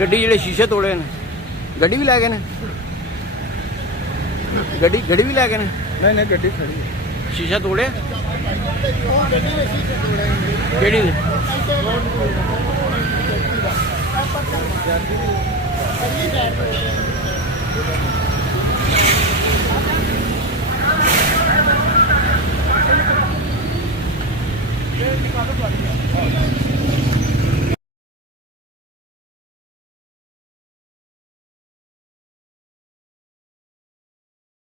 ਗੱਡੀ ਜਿਹੜੇ ਸ਼ੀਸ਼ੇ ਤੋੜੇ ਨੇ, ਗੱਡੀ ਵੀ ਲੈ ਗਏ ਨੇ? ਗੱਡੀ ਵੀ ਲੈ ਗਏ ਨੇ? ਨਹੀਂ ਗੱਡੀ ਖੜੀ ਹੈ। ਸ਼ੀਸ਼ਾ ਤੋੜਿਆ? ਗੱਡੀ ਦੇ ਸ਼ੀਸ਼ੇ ਤੋੜੇ ਕਿਹੜੀ ਦੇ? ਨਿਕਾਲੋ